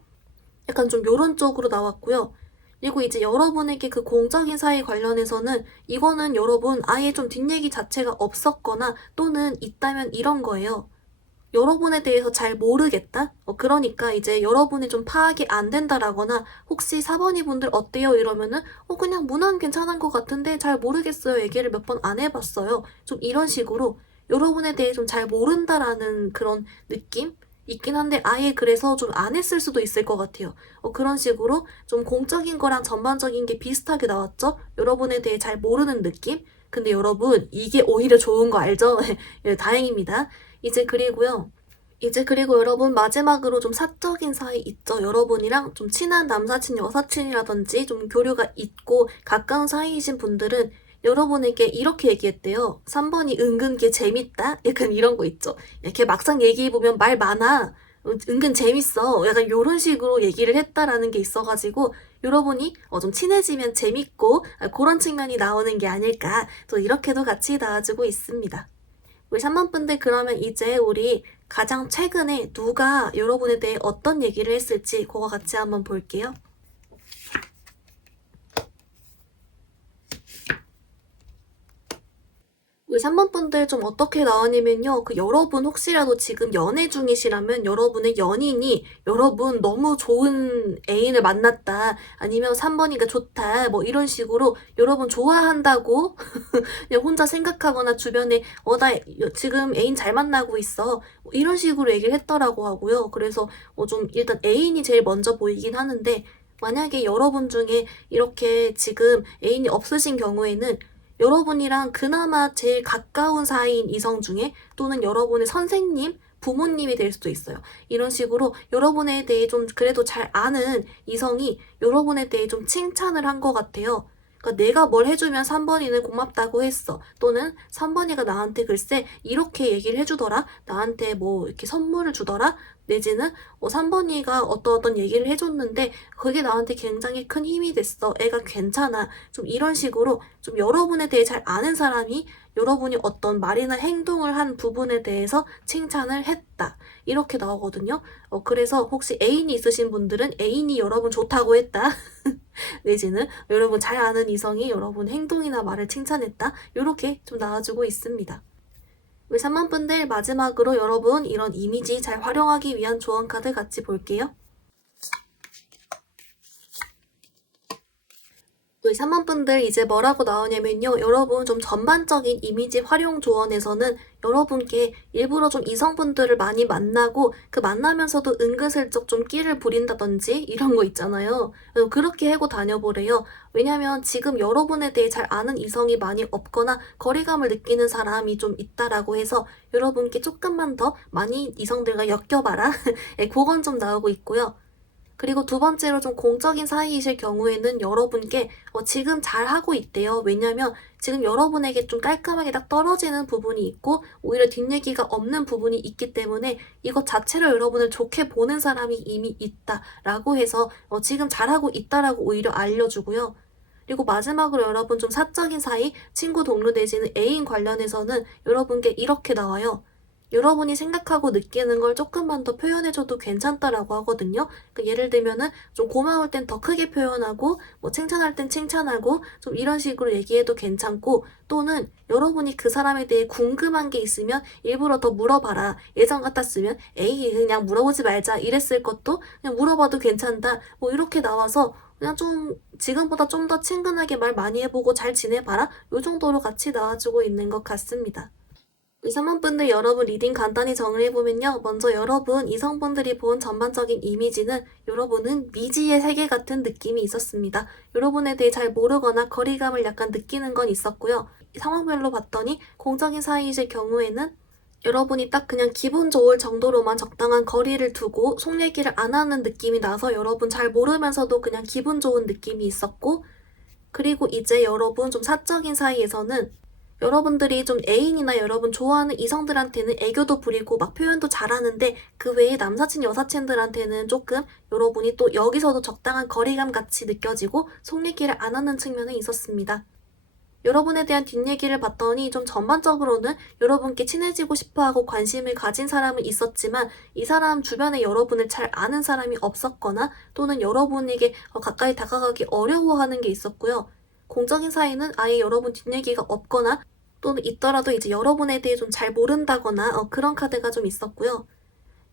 약간 좀 요런 쪽으로 나왔고요. 그리고 이제 여러분에게 그 공적인 사이 관련해서는 이거는 여러분 아예 좀 뒷얘기 자체가 없었거나 또는 있다면 이런 거예요. 여러분에 대해서 잘 모르겠다? 그러니까 이제 여러분이 좀 파악이 안 된다라거나 혹시 4번이 분들 어때요? 이러면은 그냥 무난 괜찮은 것 같은데 잘 모르겠어요. 얘기를 몇 번 안 해봤어요. 좀 이런 식으로 여러분에 대해 좀 잘 모른다라는 그런 느낌? 있긴 한데 아예 그래서 좀 안 했을 수도 있을 것 같아요. 그런 식으로 좀 공적인 거랑 전반적인 게 비슷하게 나왔죠? 여러분에 대해 잘 모르는 느낌? 근데 여러분, 이게 오히려 좋은 거 알죠? 예, 다행입니다. 이제 그리고 여러분 마지막으로 좀 사적인 사이 있죠? 여러분이랑 좀 친한 남사친, 여사친이라든지 좀 교류가 있고 가까운 사이이신 분들은 여러분에게 이렇게 얘기했대요. 3번이 은근 걔 재밌다? 약간 이런 거 있죠? 야, 걔 막상 얘기해보면 말 많아. 은근 재밌어. 약간 이런 식으로 얘기를 했다라는 게 있어가지고 여러분이 좀 친해지면 재밌고 그런 측면이 나오는 게 아닐까. 또 이렇게도 같이 나와주고 있습니다. 우리 3번 분들 그러면 이제 우리 가장 최근에 누가 여러분에 대해 어떤 얘기를 했을지 그거 같이 한번 볼게요. 우리 3번 분들 좀 어떻게 나왔냐면요. 여러분 혹시라도 지금 연애 중이시라면 여러분의 연인이 여러분 너무 좋은 애인을 만났다. 아니면 3번이가 좋다. 뭐 이런 식으로 여러분 좋아한다고 그냥 혼자 생각하거나 주변에 나 지금 애인 잘 만나고 있어. 뭐 이런 식으로 얘기를 했더라고 하고요. 그래서 좀 일단 애인이 제일 먼저 보이긴 하는데 만약에 여러분 중에 이렇게 지금 애인이 없으신 경우에는 여러분이랑 그나마 제일 가까운 사이인 이성 중에 또는 여러분의 선생님, 부모님이 될 수도 있어요. 이런 식으로 여러분에 대해 좀 그래도 잘 아는 이성이 여러분에 대해 좀 칭찬을 한 것 같아요. 그러니까 내가 뭘 해주면 3번이는 고맙다고 했어. 또는 3번이가 나한테 글쎄 이렇게 얘기를 해주더라. 나한테 뭐 이렇게 선물을 주더라. 내지는 3번이가 어떤 얘기를 해줬는데 그게 나한테 굉장히 큰 힘이 됐어. 애가 괜찮아. 좀 이런 식으로 좀 여러분에 대해 잘 아는 사람이 여러분이 어떤 말이나 행동을 한 부분에 대해서 칭찬을 했다. 이렇게 나오거든요. 그래서 혹시 애인이 있으신 분들은 애인이 여러분 좋다고 했다. 내지는 여러분 잘 아는 이성이 여러분 행동이나 말을 칭찬했다. 이렇게 좀 나와주고 있습니다. 우리 3번 분들 마지막으로 여러분 이런 이미지 잘 활용하기 위한 조언 카드 같이 볼게요. 우리 3번 분들 이제 뭐라고 나오냐면요. 여러분 좀 전반적인 이미지 활용 조언에서는 여러분께 일부러 좀 이성분들을 많이 만나고 그 만나면서도 은근슬쩍 좀 끼를 부린다든지 이런 거 있잖아요. 그렇게 하고 다녀보래요. 왜냐면 지금 여러분에 대해 잘 아는 이성이 많이 없거나 거리감을 느끼는 사람이 좀 있다라고 해서 여러분께 조금만 더 많이 이성들과 엮여봐라. 네, 그건 좀 나오고 있고요. 그리고 두 번째로 좀 공적인 사이이실 경우에는 여러분께 지금 잘 하고 있대요. 왜냐면 지금 여러분에게 좀 깔끔하게 딱 떨어지는 부분이 있고 오히려 뒷얘기가 없는 부분이 있기 때문에 이것 자체로 여러분을 좋게 보는 사람이 이미 있다라고 해서 지금 잘하고 있다라고 오히려 알려주고요. 그리고 마지막으로 여러분 좀 사적인 사이, 친구 동료 내지는 애인 관련해서는 여러분께 이렇게 나와요. 여러분이 생각하고 느끼는 걸 조금만 더 표현해줘도 괜찮다라고 하거든요. 예를 들면은 좀 고마울 땐 더 크게 표현하고 뭐 칭찬할 땐 칭찬하고 좀 이런 식으로 얘기해도 괜찮고 또는 여러분이 그 사람에 대해 궁금한 게 있으면 일부러 더 물어봐라. 예전 같았으면 에이 그냥 물어보지 말자 이랬을 것도 그냥 물어봐도 괜찮다. 뭐 이렇게 나와서 그냥 좀 지금보다 좀 더 친근하게 말 많이 해보고 잘 지내봐라. 요 정도로 같이 나와주고 있는 것 같습니다. 이성분들 여러분 리딩 간단히 정리해보면요. 먼저 여러분 이성분들이 본 전반적인 이미지는 여러분은 미지의 세계 같은 느낌이 있었습니다. 여러분에 대해 잘 모르거나 거리감을 약간 느끼는 건 있었고요. 상황별로 봤더니 공적인 사이이실 경우에는 여러분이 딱 그냥 기분 좋을 정도로만 적당한 거리를 두고 속 얘기를 안 하는 느낌이 나서 여러분 잘 모르면서도 그냥 기분 좋은 느낌이 있었고 그리고 이제 여러분 좀 사적인 사이에서는 여러분들이 좀 애인이나 여러분 좋아하는 이성들한테는 애교도 부리고 막 표현도 잘하는데 그 외에 남사친 여사친들한테는 조금 여러분이 또 여기서도 적당한 거리감 같이 느껴지고 속 얘기를 안 하는 측면이 있었습니다. 여러분에 대한 뒷얘기를 봤더니 좀 전반적으로는 여러분께 친해지고 싶어하고 관심을 가진 사람은 있었지만 이 사람 주변에 여러분을 잘 아는 사람이 없었거나 또는 여러분에게 가까이 다가가기 어려워하는 게 있었고요. 공적인 사이는 아예 여러분 뒷얘기가 없거나 또는 있더라도 이제 여러분에 대해 좀 잘 모른다거나 그런 카드가 좀 있었고요.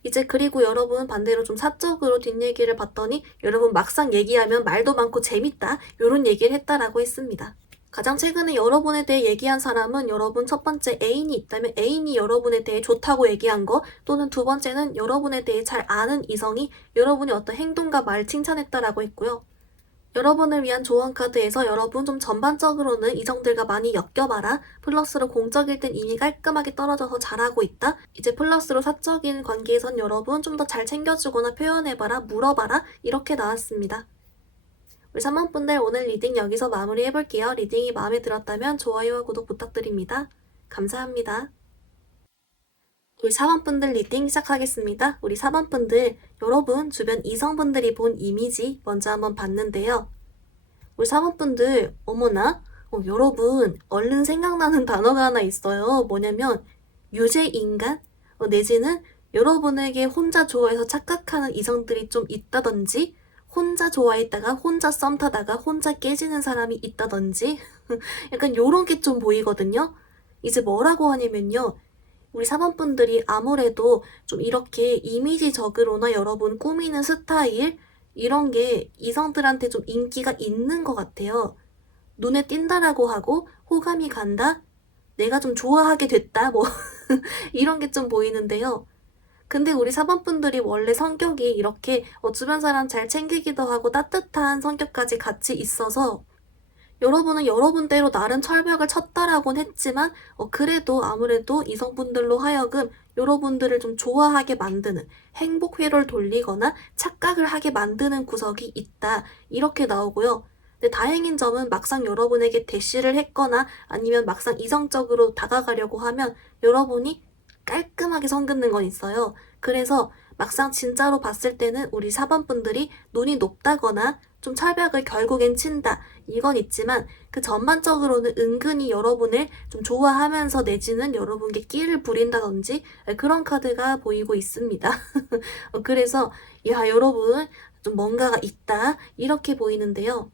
이제 그리고 여러분 반대로 좀 사적으로 뒷얘기를 봤더니 여러분 막상 얘기하면 말도 많고 재밌다 이런 얘기를 했다라고 했습니다. 가장 최근에 여러분에 대해 얘기한 사람은 여러분 첫 번째 애인이 있다면 애인이 여러분에 대해 좋다고 얘기한 거, 또는 두 번째는 여러분에 대해 잘 아는 이성이 여러분의 어떤 행동과 말 칭찬했다라고 했고요. 여러분을 위한 조언 카드에서 여러분 좀 전반적으로는 이성들과 많이 엮여봐라. 플러스로 공적일 땐 이미 깔끔하게 떨어져서 잘하고 있다. 이제 플러스로 사적인 관계에선 여러분 좀 더 잘 챙겨주거나 표현해봐라. 물어봐라. 이렇게 나왔습니다. 우리 3번분들 오늘 리딩 여기서 마무리해볼게요. 리딩이 마음에 들었다면 좋아요와 구독 부탁드립니다. 감사합니다. 우리 4번분들 리딩 시작하겠습니다. 우리 4번분들, 여러분 주변 이성분들이 본 이미지 먼저 한번 봤는데요. 우리 4번분들, 어머나, 여러분 얼른 생각나는 단어가 하나 있어요. 뭐냐면 유죄인간, 내지는 여러분에게 혼자 좋아해서 착각하는 이성들이 좀 있다든지, 혼자 좋아했다가 혼자 썸 타다가 혼자 깨지는 사람이 있다든지 약간 요런 게 좀 보이거든요. 이제 뭐라고 하냐면요. 우리 4번분들이 아무래도 좀 이렇게 이미지적으로나 여러분 꾸미는 스타일, 이런 게 이성들한테 좀 인기가 있는 것 같아요. 눈에 띈다라고 하고 호감이 간다? 내가 좀 좋아하게 됐다? 뭐 이런 게 좀 보이는데요. 근데 우리 4번분들이 원래 성격이 이렇게 주변 사람 잘 챙기기도 하고 따뜻한 성격까지 같이 있어서 여러분은 여러분대로 나름 철벽을 쳤다라고는 했지만 그래도 아무래도 이성분들로 하여금 여러분들을 좀 좋아하게 만드는, 행복 회로를 돌리거나 착각을 하게 만드는 구석이 있다. 이렇게 나오고요. 근데 다행인 점은 막상 여러분에게 대시를 했거나 아니면 막상 이성적으로 다가가려고 하면 여러분이 깔끔하게 선긋는 건 있어요. 그래서 막상 진짜로 봤을 때는 우리 4번분들이 눈이 높다거나 좀 철벽을 결국엔 친다. 이건 있지만 그 전반적으로는 은근히 여러분을 좀 좋아하면서 내지는 여러분께 끼를 부린다든지 그런 카드가 보이고 있습니다. 그래서 야, 여러분 좀 뭔가가 있다. 이렇게 보이는데요.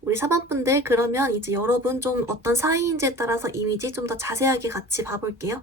우리 4번분들, 그러면 이제 여러분 좀 어떤 사이인지에 따라서 이미지 좀 더 자세하게 같이 봐볼게요.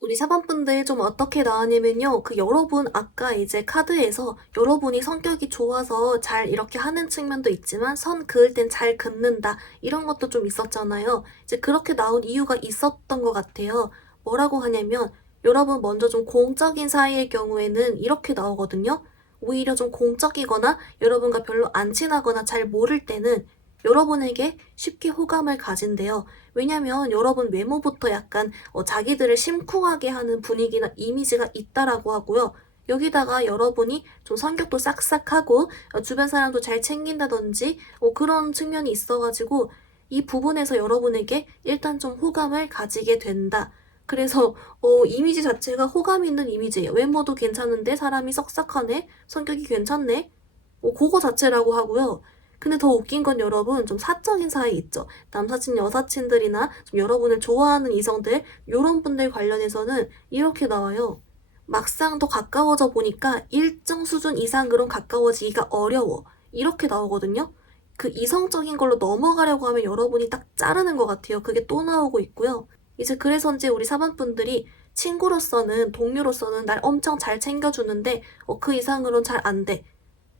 우리 4번분들 좀 어떻게 나왔냐면요. 여러분 아까 이제 카드에서 여러분이 성격이 좋아서 잘 이렇게 하는 측면도 있지만 선 그을 땐 잘 긋는다. 이런 것도 좀 있었잖아요. 이제 그렇게 나온 이유가 있었던 것 같아요. 뭐라고 하냐면 여러분 먼저 좀 공적인 사이의 경우에는 이렇게 나오거든요. 오히려 좀 공적이거나 여러분과 별로 안 친하거나 잘 모를 때는 여러분에게 쉽게 호감을 가진대요. 왜냐면 여러분 외모부터 약간 자기들을 심쿵하게 하는 분위기나 이미지가 있다라고 하고요. 여기다가 여러분이 좀 성격도 싹싹하고 주변 사람도 잘 챙긴다든지 그런 측면이 있어가지고 이 부분에서 여러분에게 일단 좀 호감을 가지게 된다. 그래서 이미지 자체가 호감 있는 이미지예요. 외모도 괜찮은데 사람이 썩싹하네? 성격이 괜찮네? 그거 자체라고 하고요. 근데 더 웃긴 건 여러분 좀 사적인 사이 있죠. 남사친, 여사친들이나 좀 여러분을 좋아하는 이성들, 요런 분들 관련해서는 이렇게 나와요. 막상 더 가까워져 보니까 일정 수준 이상 그런 가까워지기가 어려워. 이렇게 나오거든요. 그 이성적인 걸로 넘어가려고 하면 여러분이 딱 자르는 것 같아요. 그게 또 나오고 있고요. 이제 그래서인지 우리 4번분들이 친구로서는, 동료로서는 날 엄청 잘 챙겨주는데 그 이상으론 잘 안 돼.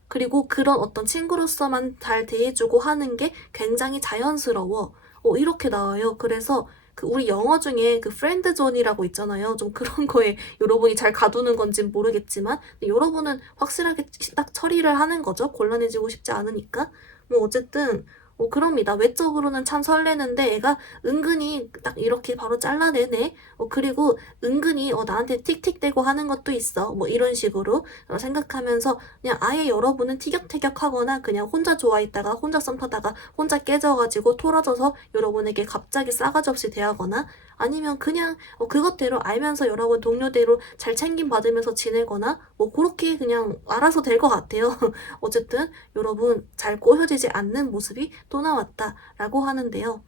그리고 그런 어떤 친구로서만 잘 대해주고 하는 게 굉장히 자연스러워. 이렇게 나와요. 그래서 우리 영어 중에 프렌드존이라고 있잖아요. 좀 그런 거에 여러분이 잘 가두는 건진 모르겠지만 여러분은 확실하게 딱 처리를 하는 거죠. 곤란해지고 싶지 않으니까. 뭐 어쨌든 그럽니다. 외적으로는 참 설레는데 애가 은근히 딱 이렇게 바로 잘라내네. 그리고 은근히 나한테 틱틱대고 하는 것도 있어. 뭐 이런 식으로 생각하면서 그냥 아예 여러분은 티격태격하거나 그냥 혼자 좋아했다가 혼자 썸 타다가 혼자 깨져가지고 토라져서 여러분에게 갑자기 싸가지 없이 대하거나 아니면 그냥 그것대로 알면서 여러분 동료대로 잘 챙김 받으면서 지내거나 뭐 그렇게 그냥 알아서 될 것 같아요. 어쨌든 여러분 잘 꼬여지지 않는 모습이 또 나왔다라고 하는데요.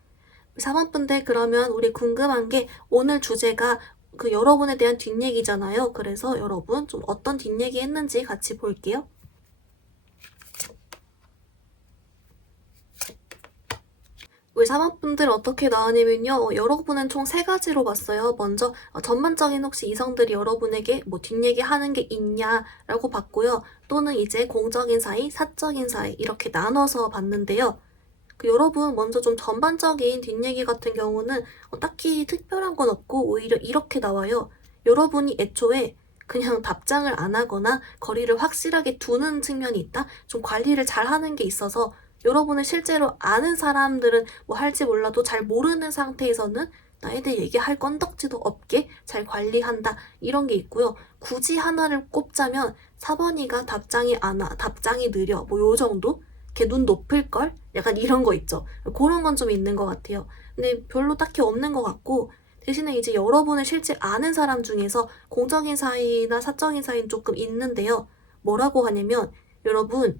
4번분들, 그러면 우리 궁금한 게 오늘 주제가 여러분에 대한 뒷얘기잖아요. 그래서 여러분 좀 어떤 뒷얘기 했는지 같이 볼게요. 우리 사모분들 어떻게 나왔냐면요. 여러분은 총 세 가지로 봤어요. 먼저 전반적인 혹시 이성들이 여러분에게 뭐 뒷얘기 하는 게 있냐라고 봤고요. 또는 이제 공적인 사이, 사적인 사이 이렇게 나눠서 봤는데요. 여러분 먼저 좀 전반적인 뒷얘기 같은 경우는 딱히 특별한 건 없고 오히려 이렇게 나와요. 여러분이 애초에 그냥 답장을 안 하거나 거리를 확실하게 두는 측면이 있다? 좀 관리를 잘 하는 게 있어서 여러분을 실제로 아는 사람들은 뭐 할지 몰라도 잘 모르는 상태에서는 나에 대해 얘기할 건덕지도 없게 잘 관리한다. 이런 게 있고요. 굳이 하나를 꼽자면 4번이가 답장이 느려. 뭐 요 정도? 걔 눈 높을걸? 약간 이런 거 있죠. 그런 건 좀 있는 것 같아요. 근데 별로 딱히 없는 것 같고 대신에 이제 여러분을 실제 아는 사람 중에서 공적인 사이나 사적인 사이는 조금 있는데요. 뭐라고 하냐면 여러분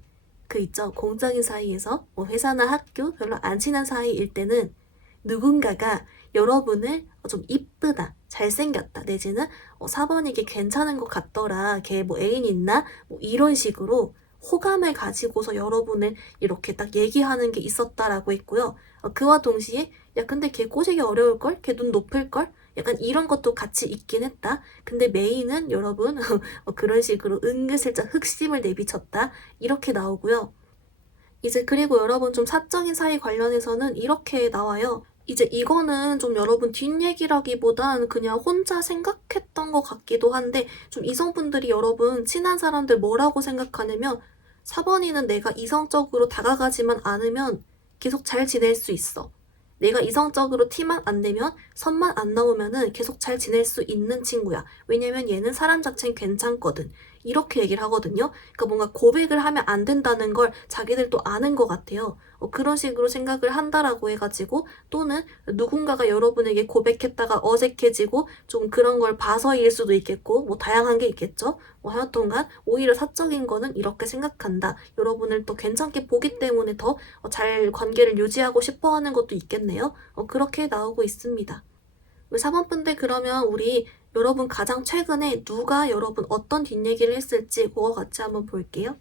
있죠. 공적인 사이에서 뭐 회사나 학교 별로 안 친한 사이일 때는 누군가가 여러분을 좀 이쁘다, 잘생겼다, 내지는 4번이게 괜찮은 것 같더라, 걔 뭐 애인 있나? 뭐 이런 식으로 호감을 가지고서 여러분을 이렇게 딱 얘기하는 게 있었다라고 했고요. 그와 동시에 야 근데 걔 꼬시기 어려울걸? 걔 눈 높을걸? 약간 이런 것도 같이 있긴 했다. 근데 메인은 여러분 그런 식으로 은근슬쩍 흑심을 내비쳤다. 이렇게 나오고요. 이제 그리고 여러분 좀 사적인 사이 관련해서는 이렇게 나와요. 이제 이거는 좀 여러분 뒷얘기라기보단 그냥 혼자 생각했던 것 같기도 한데 좀 이성분들이 여러분 친한 사람들 뭐라고 생각하냐면 4번이는 내가 이성적으로 다가가지만 않으면 계속 잘 지낼 수 있어. 내가 이성적으로 티만 안 내면 선만 안 나오면은 계속 잘 지낼 수 있는 친구야. 왜냐면 얘는 사람 자체는 괜찮거든. 이렇게 얘기를 하거든요. 그러니까 뭔가 고백을 하면 안 된다는 걸 자기들도 아는 것 같아요. 그런 식으로 생각을 한다라고 해가지고 또는 누군가가 여러분에게 고백했다가 어색해지고 좀 그런 걸 봐서일 수도 있겠고 뭐 다양한 게 있겠죠. 뭐 하여튼간 오히려 사적인 거는 이렇게 생각한다. 여러분을 또 괜찮게 보기 때문에 더 잘 관계를 유지하고 싶어 하는 것도 있겠네요. 그렇게 나오고 있습니다. 4번분들 그러면 우리 여러분 가장 최근에 누가 여러분 어떤 뒷얘기를 했을지 그거 같이 한번 볼게요.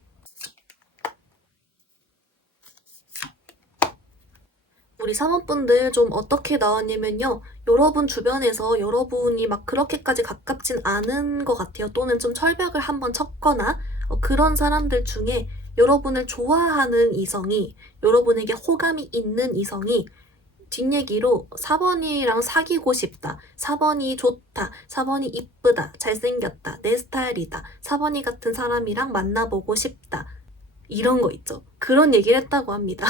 우리 사모분들 좀 어떻게 나왔냐면요. 여러분 주변에서 여러분이 막 그렇게까지 가깝진 않은 것 같아요. 또는 좀 철벽을 한번 쳤거나 그런 사람들 중에 여러분을 좋아하는 이성이, 여러분에게 호감이 있는 이성이 뒷얘기로 4번이랑 사귀고 싶다. 4번이 좋다. 4번이 이쁘다. 잘생겼다. 내 스타일이다. 4번이 같은 사람이랑 만나보고 싶다. 이런 거 있죠. 그런 얘기를 했다고 합니다.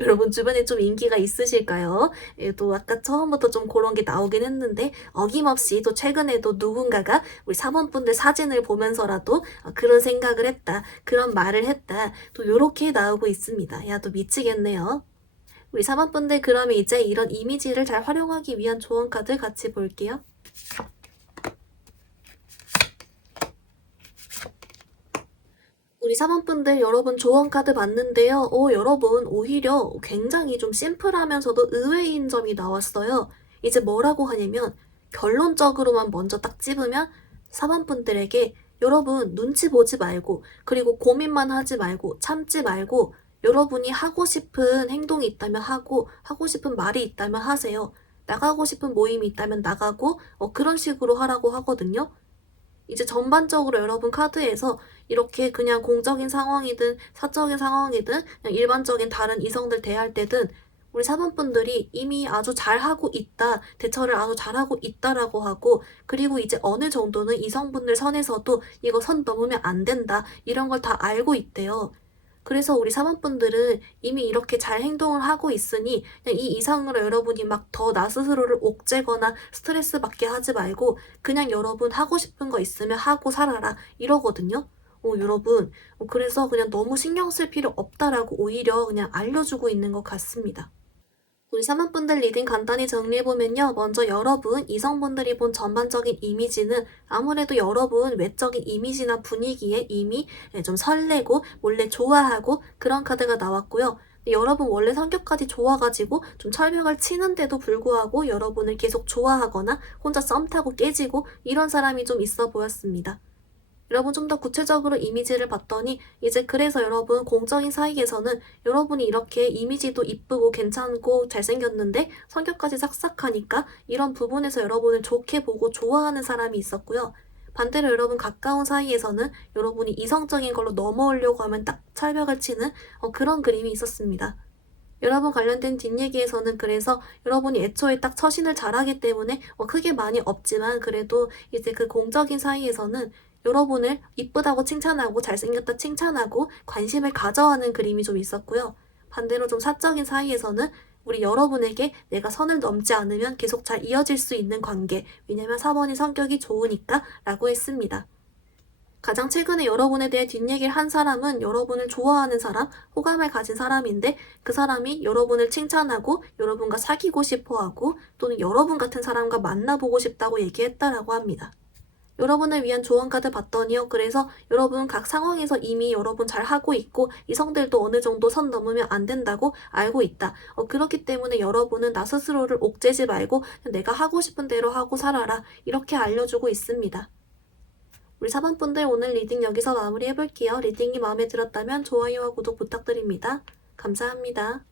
여러분 주변에 좀 인기가 있으실까요? 예, 또 아까 처음부터 좀 그런 게 나오긴 했는데 어김없이 또 최근에도 누군가가 우리 4번분들 사진을 보면서라도 그런 생각을 했다. 그런 말을 했다. 또 요렇게 나오고 있습니다. 야, 또 미치겠네요. 우리 4번분들 그러면 이제 이런 이미지를 잘 활용하기 위한 조언 카드 같이 볼게요. 우리 4번분들 여러분 조언 카드 봤는데요. 여러분 오히려 굉장히 좀 심플하면서도 의외인 점이 나왔어요. 이제 뭐라고 하냐면 결론적으로만 먼저 딱 찝으면 4번분들에게 여러분 눈치 보지 말고 그리고 고민만 하지 말고 참지 말고 여러분이 하고 싶은 행동이 있다면 하고 싶은 말이 있다면 하세요. 나가고 싶은 모임이 있다면 나가고 그런 식으로 하라고 하거든요. 이제 전반적으로 여러분 카드에서 이렇게 그냥 공적인 상황이든 사적인 상황이든 그냥 일반적인 다른 이성들 대할 때든 우리 사번분들이 이미 아주 잘하고 있다, 대처를 아주 잘하고 있다라고 하고 그리고 이제 어느 정도는 이성분들 선에서도 이거 선 넘으면 안 된다 이런 걸 다 알고 있대요. 그래서 우리 사모분들은 이미 이렇게 잘 행동을 하고 있으니 그냥 이 이상으로 여러분이 막 더 나 스스로를 옥죄거나 스트레스 받게 하지 말고 그냥 여러분 하고 싶은 거 있으면 하고 살아라 이러거든요. 여러분 그래서 그냥 너무 신경 쓸 필요 없다라고 오히려 그냥 알려주고 있는 것 같습니다. 우리 사모분들 리딩 간단히 정리해보면요. 먼저 여러분, 이성분들이 본 전반적인 이미지는 아무래도 여러분 외적인 이미지나 분위기에 이미 좀 설레고 몰래 좋아하고 그런 카드가 나왔고요. 여러분 원래 성격까지 좋아가지고 좀 철벽을 치는데도 불구하고 여러분을 계속 좋아하거나 혼자 썸 타고 깨지고 이런 사람이 좀 있어 보였습니다. 여러분 좀 더 구체적으로 이미지를 봤더니 이제 그래서 여러분 공적인 사이에서는 여러분이 이렇게 이미지도 이쁘고 괜찮고 잘생겼는데 성격까지 싹싹하니까 이런 부분에서 여러분을 좋게 보고 좋아하는 사람이 있었고요. 반대로 여러분 가까운 사이에서는 여러분이 이성적인 걸로 넘어오려고 하면 딱 철벽을 치는 그런 그림이 있었습니다. 여러분 관련된 뒷얘기에서는 그래서 여러분이 애초에 딱 처신을 잘하기 때문에 크게 많이 없지만 그래도 이제 그 공적인 사이에서는 여러분을 이쁘다고 칭찬하고 잘생겼다 칭찬하고 관심을 가져하는 그림이 좀 있었고요. 반대로 좀 사적인 사이에서는 우리 여러분에게 내가 선을 넘지 않으면 계속 잘 이어질 수 있는 관계, 왜냐면 4번이 성격이 좋으니까 라고 했습니다. 가장 최근에 여러분에 대해 뒷얘기를 한 사람은 여러분을 좋아하는 사람, 호감을 가진 사람인데 그 사람이 여러분을 칭찬하고 여러분과 사귀고 싶어하고 또는 여러분 같은 사람과 만나보고 싶다고 얘기했다라고 합니다. 여러분을 위한 조언 카드 봤더니요. 그래서 여러분 각 상황에서 이미 여러분 잘 하고 있고 이성들도 어느 정도 선 넘으면 안 된다고 알고 있다. 그렇기 때문에 여러분은 나 스스로를 옥죄지 말고 내가 하고 싶은 대로 하고 살아라. 이렇게 알려주고 있습니다. 우리 4번 분들 오늘 리딩 여기서 마무리해볼게요. 리딩이 마음에 들었다면 좋아요와 구독 부탁드립니다. 감사합니다.